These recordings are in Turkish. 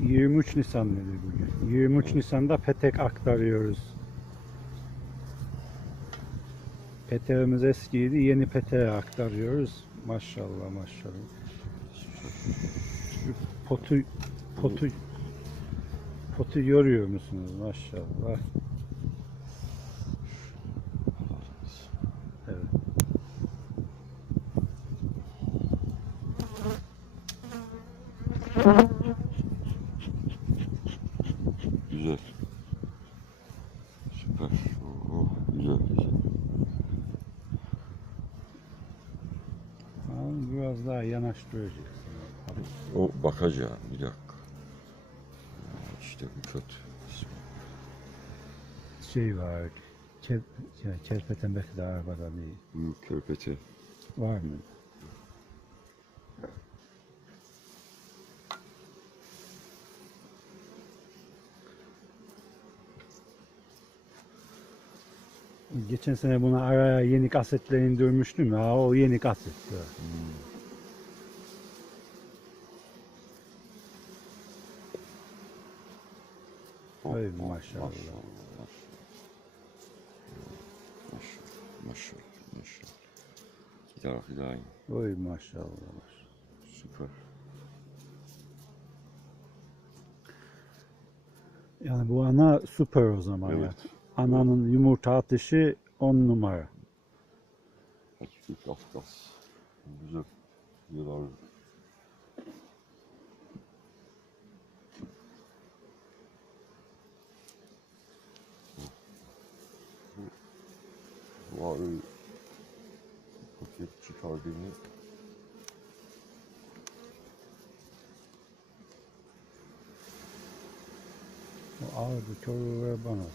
23 Nisan nedir bugün? 23 Nisan'da petek aktarıyoruz. Peteğimiz eskiydi, yeni peteğe aktarıyoruz. Maşallah maşallah. Şu potu potu potu görüyor musunuz? Maşallah. Evet. Güzel. Süper. Oh, güzel güzel. Ama Biraz daha yanaştıracaksın. O bakacağım bir dakika. İşte bu kötü. Şey var. Kel, ya, kelpeten belki de arabada değil. Büyük körpeti. Var mı? Geçen sene buna araya yeni kasetler indirmiştim ya o yeni kaset. ya. Ay, oh, maşallah. Maşallah. Maşallah. Maşallah. Daha iyi. Oy maşallah. maşallah. Süper. Yani bu ana süper o zaman. Evet. Ananın yumurta atışı 10 numara. Açık Kafkas. Güzel. Yıllar. Var. Paket çıkardığını ağır körü ver bana.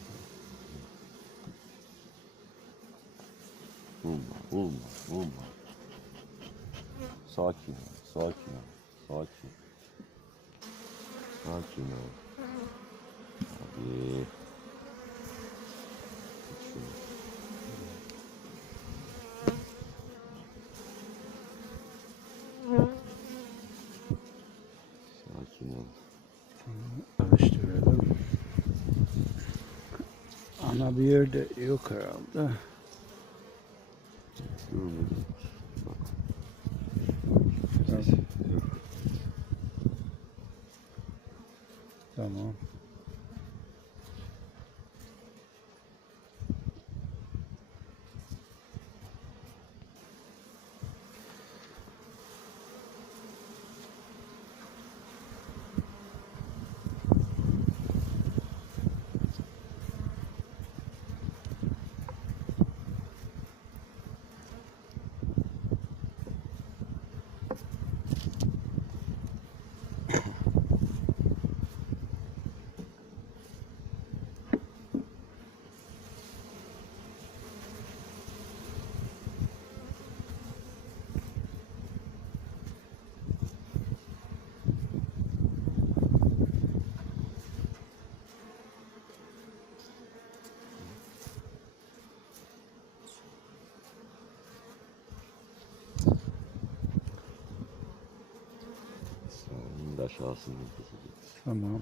Vurma, vurma, vurma. Sakin ol, sakin ol, sakin. Sakin ol. Hadi. Tut şunu. Sakin ol. Karıştıralım. Ana bir yerde yok herhalde. Görmedim. Bak. Tamam. Yok. Tamam. Kızı. Tamam.